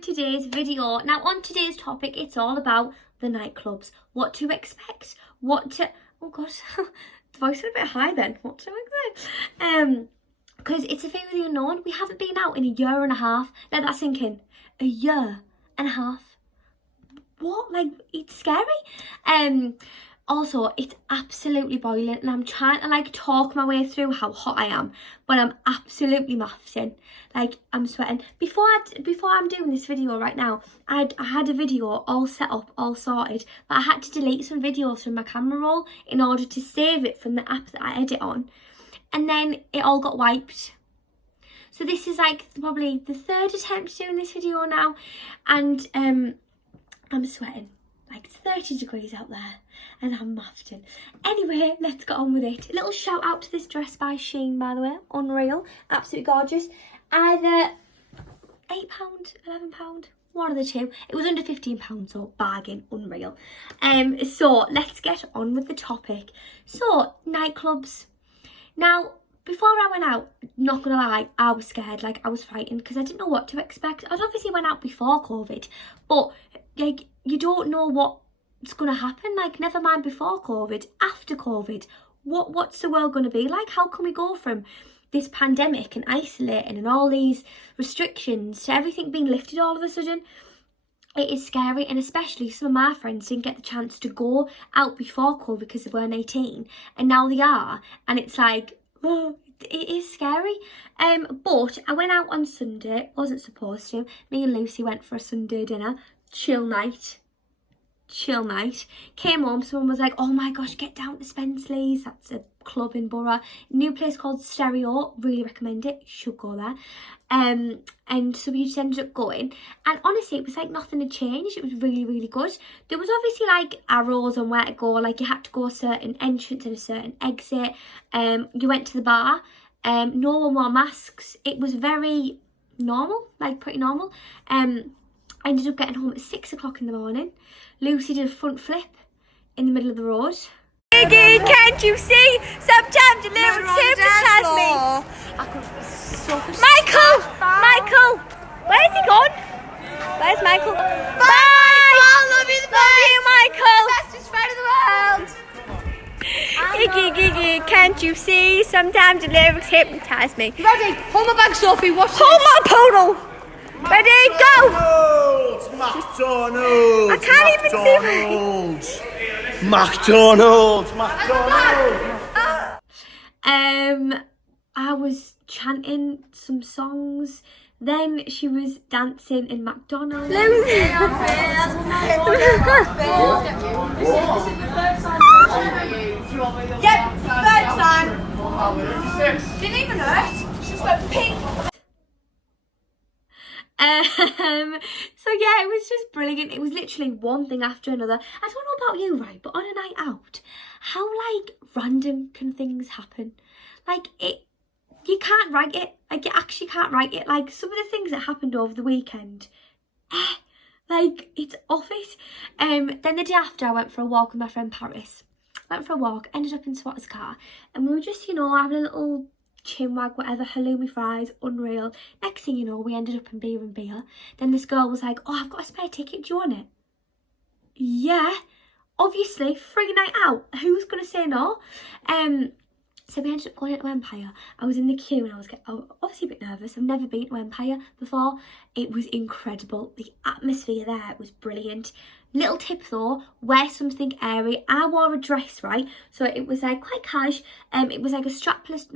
to today's video. Now on today's topic, it's all about the nightclubs. What to expect, oh god, the voice went a bit high then. What to expect? Because it's a fear of the unknown. We haven't been out in a year and a half. Let that sink in. A year and a half. What? Like, it's scary. Also, it's absolutely boiling and I'm trying to like talk my way through how hot I am, but I'm absolutely muffing. Like, I'm sweating. Before I'm doing this video right now, I had a video all set up, all sorted, but I had to delete some videos from my camera roll in order to save it from the app that I edit on. And then it all got wiped. So this is like probably the third attempt doing this video now, and I'm sweating. Like 30 degrees out there and I'm muffed. Anyway, let's get on with it. A little shout out to this dress by Shein, by the way. Unreal, absolutely gorgeous. Either £8, £11, one of the two. It was under £15, so bargain, unreal. So let's get on with the topic. So, nightclubs. Now, before I went out, not gonna lie, I was scared. Like, I was frightened because I didn't know what to expect. I obviously went out before COVID, but like, you don't know what's gonna happen. Like, never mind before COVID, after COVID, what's the world gonna be like? How can we go from this pandemic and isolating and all these restrictions to everything being lifted all of a sudden? It is scary, and especially some of my friends didn't get the chance to go out before COVID because they weren't 18, and now they are, and it's like, oh, it is scary. But I went out on Sunday, wasn't supposed to. Me and Lucy went for a Sunday dinner, chill night. Came home, someone was like, oh my gosh, get down to Spensley's, that's a club in Borough, new place called Stereo, really recommend it, you should go there. And so we just ended up going, and honestly it was like nothing had changed. It was really good. There was obviously like arrows on where to go, like you had to go a certain entrance and a certain exit. You went to the bar, no one wore masks. It was very normal, like pretty normal. I ended up getting home at 6 o'clock in the morning. Lucy did a front flip in the middle of the road. Iggy, can't you see? Sometimes the lyrics hypnotise me. Michael, where's he gone? Where's Michael? Bye. Love you, Michael. Bestest friend of the world. Iggy, can't you see? Sometimes the lyrics hypnotise me. Ready? Hold my bag, Sophie. Watch this. Hold my poodle. Ready, go! McDonald's! I can't even see. McDonald's! I was chanting some songs. Then she was dancing in McDonald's. Yep, third time. Didn't even hurt. She just went pink. So yeah, it was just brilliant. It was literally one thing after another. I don't know about you, right, but on a night out, how like random can things happen? Like, you can't write it. Like, you actually can't write it. Like, some of the things that happened over the weekend, like, it's office. Then the day after, I went for a walk with my friend Paris. Went for a walk, ended up in Swat's car, and we were just, you know, having a little chinwag, whatever, halloumi fries, unreal. Next thing you know, we ended up in Beer and Beer. Then this girl was like, oh, I've got a spare ticket, do you want it? Yeah, obviously, free night out, who's gonna say no? So we ended up going into Empire. I was in the queue and I was obviously a bit nervous. I've never been to Empire before. It was incredible. The atmosphere there was brilliant. Little tip though, wear something airy. I wore a dress, right? So it was like quite cash. It was like a strapless,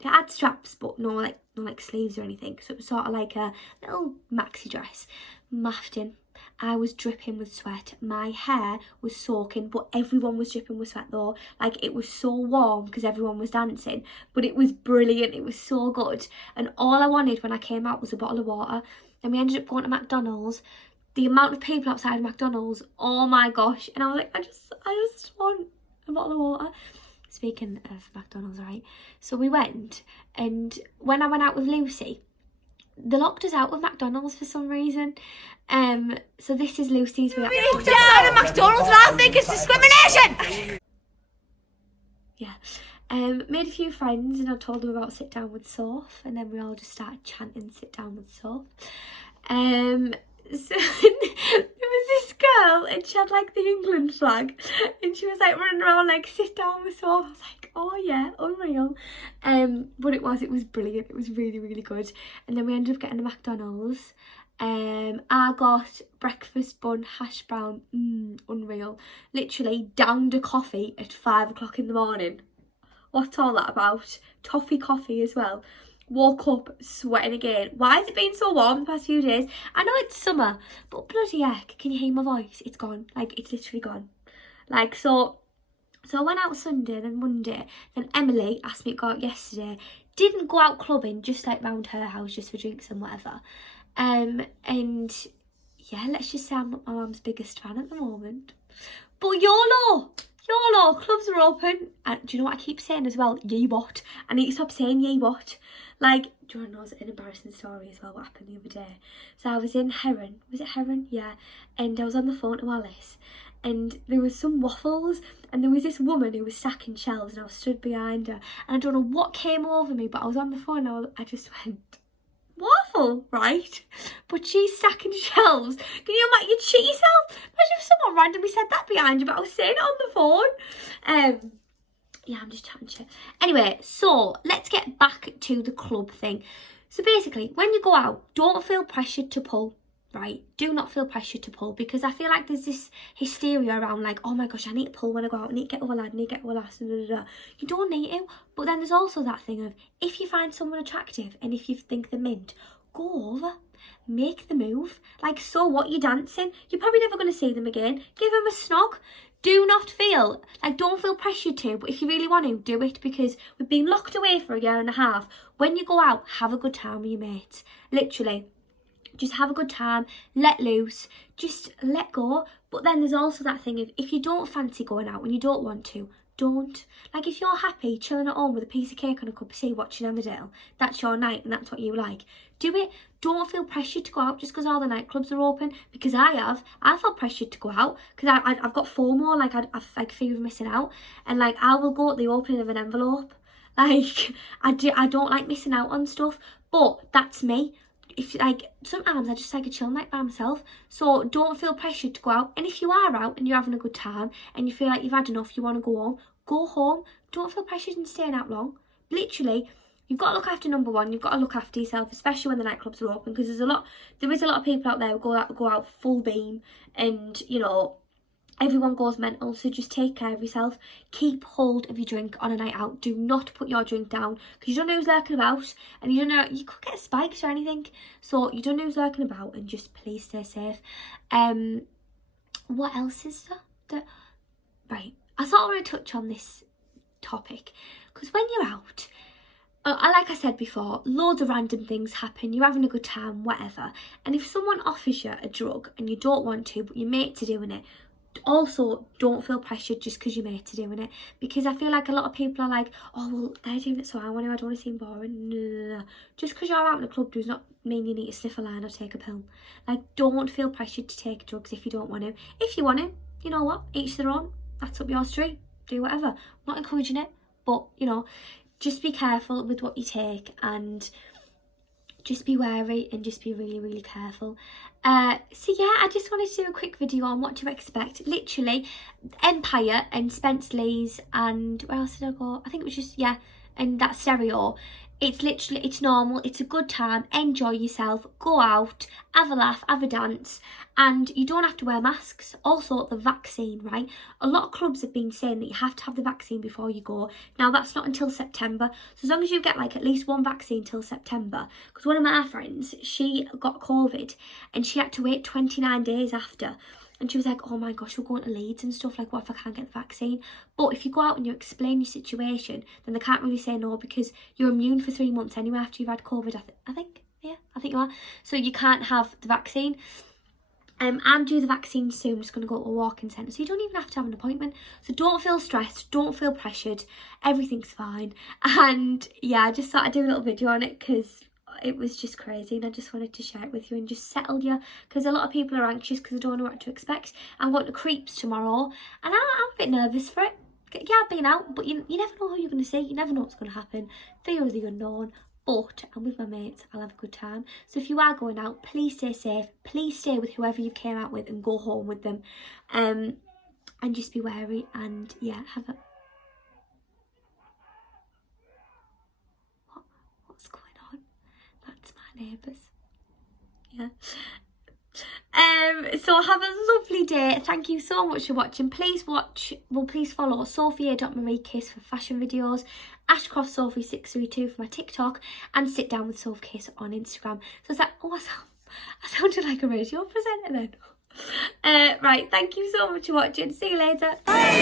it had straps, but no like sleeves or anything. So it was sort of like a little maxi dress. Maftin. I was dripping with sweat. My hair was soaking, but everyone was dripping with sweat though. Like, it was so warm because everyone was dancing, but it was brilliant. It was so good. And all I wanted when I came out was a bottle of water. And we ended up going to McDonald's. The amount of people outside of McDonald's, oh my gosh. And I was like, I just want a bottle of water. Speaking of McDonald's, right? So we went, and when I went out with Lucy, they locked us out of McDonald's for some reason. So this is Lucy's reaction. Locked outside of McDonald's and I think it's discrimination! Yeah. Made a few friends and I told them about Sit Down with Soph, and then we all just started chanting Sit Down with Soph. So there was this girl and she had like the England flag and she was like running around like sit down on the sofa. I was like, oh yeah, unreal. But it was brilliant. It was really, really good. And then we ended up getting a McDonald's. I got breakfast bun, hash brown, unreal. Literally downed a coffee at 5 o'clock in the morning. What's all that about? Toffee coffee as well. Woke up sweating again. Why has it been so warm the past few days? I know it's summer, but bloody heck, can you hear my voice? It's gone. Like, it's literally gone. Like, so I went out Sunday, then Monday, then Emily asked me to go out yesterday. Didn't go out clubbing, just like round her house, just for drinks and whatever. And yeah, let's just say I'm not my mum's biggest fan at the moment. But YOLO! YOLO! Clubs are open. And do you know what I keep saying as well? Yay what? I need to stop saying yay what. Like, do you want to know an embarrassing story as well, what happened the other day? So I was in Heron. Was it Heron? Yeah. And I was on the phone to Alice. And there was some waffles. And there was this woman who was stacking shelves. And I was stood behind her. And I don't know what came over me. But I was on the phone and I just went, waffle, right? But she's stacking shelves. Can you imagine? You'd shit yourself. Imagine if someone randomly said that behind you. But I was saying it on the phone. Yeah, I'm just chatting shit. Anyway, so let's get back to the club thing. So basically, when you go out, don't feel pressured to pull, right? Do not feel pressured to pull, because I feel like there's this hysteria around like, oh my gosh, I need to pull when I go out. I need to get over lad, I need to get over lass, You don't need to. But then there's also that thing of, if you find someone attractive and if you think they're mint, go over. Make the move. Like, so what, you're dancing? You're probably never going to see them again. Give them a snog. Do not feel, like, don't feel pressured to, but if you really want to, do it, because we've been locked away for a year and a half. When you go out, have a good time with your mates. Literally, just have a good time, let loose, just let go. But then there's also that thing of, if you don't fancy going out and you don't want to, don't. Like, if you're happy chilling at home with a piece of cake and a cup of tea watching Emmerdale, that's your night and that's what you like, do it. Don't feel pressured to go out just because all the nightclubs are open, because I felt pressured to go out because I've got FOMO, like I've like fear of missing out, and like I will go at the opening of an envelope. Like, I don't like missing out on stuff, but that's me. If like, sometimes I just like a chill night by myself. So don't feel pressured to go out. And if you are out and you're having a good time and you feel like you've had enough, you want to go home, go home. Don't feel pressured in staying out long. Literally, you've got to look after number one. You've got to look after yourself, especially when the nightclubs are open, because there is a lot of people out there who go out full beam, and you know, everyone goes mental. So just take care of yourself. Keep hold of your drink on a night out. Do not put your drink down, because you don't know who's lurking about, and you don't know, you could get spiked or anything. So you don't know who's lurking about, and just please stay safe. What else is there? Right, I thought I want to touch on this topic, because when you're out, like I said before, loads of random things happen. You're having a good time, whatever. And if someone offers you a drug and you don't want to, but your mates are doing it, also don't feel pressured just because your mates are doing it. Because I feel like a lot of people are like, oh well, they're doing it so I don't want to seem boring. No. Just because you're out in a club does not mean you need to sniff a line or take a pill. Like, don't feel pressured to take drugs if you don't want to. If you want to, you know what, each their own. That's up your street. Do whatever. I'm not encouraging it, but you know, just be careful with what you take, and just be wary, and just be really, really careful. So yeah, I just wanted to do a quick video on what to expect. Literally, Empire and Spence Lee's, and where else did I go? I think it was just, yeah, and that Stereo. It's literally, it's normal, it's a good time, enjoy yourself, go out, have a laugh, have a dance, and you don't have to wear masks. Also, the vaccine, right? A lot of clubs have been saying that you have to have the vaccine before you go. Now, that's not until September, so as long as you get like at least one vaccine till September, because one of my friends, she got COVID, and she had to wait 29 days after. And she was like, oh my gosh, we're going to Leeds and stuff, like, what if I can't get the vaccine? But if you go out and you explain your situation, then they can't really say no, because you're immune for 3 months anyway after you've had COVID, I think you are. So you can't have the vaccine. I'm due the vaccine soon. I'm just going to go to a walk-in centre, so you don't even have to have an appointment. So don't feel stressed, don't feel pressured, everything's fine. And yeah, I just thought I'd do a little video on it, because it was just crazy, and I just wanted to share it with you and just settle you, because a lot of people are anxious because they don't know what to expect. I'm going to Creeps tomorrow, and I'm a bit nervous for it. Yeah, I've been out, but you never know who you're going to see. You never know what's going to happen. Fear of the unknown. but I'm with my mates, I'll have a good time. So if you are going out, please stay safe, please stay with whoever you came out with and go home with them, and just be wary, and yeah, have a... What's going on? That's my neighbours. Yeah. So have a lovely day. Thank you so much for watching. Please follow Sophia.mariekiss for fashion videos, AshcroftSophie632 for my TikTok, and Sit Down with Soph Kiss on Instagram. So it's like, oh, I sounded like a radio presenter then. Right, thank you so much for watching. See you later. Bye.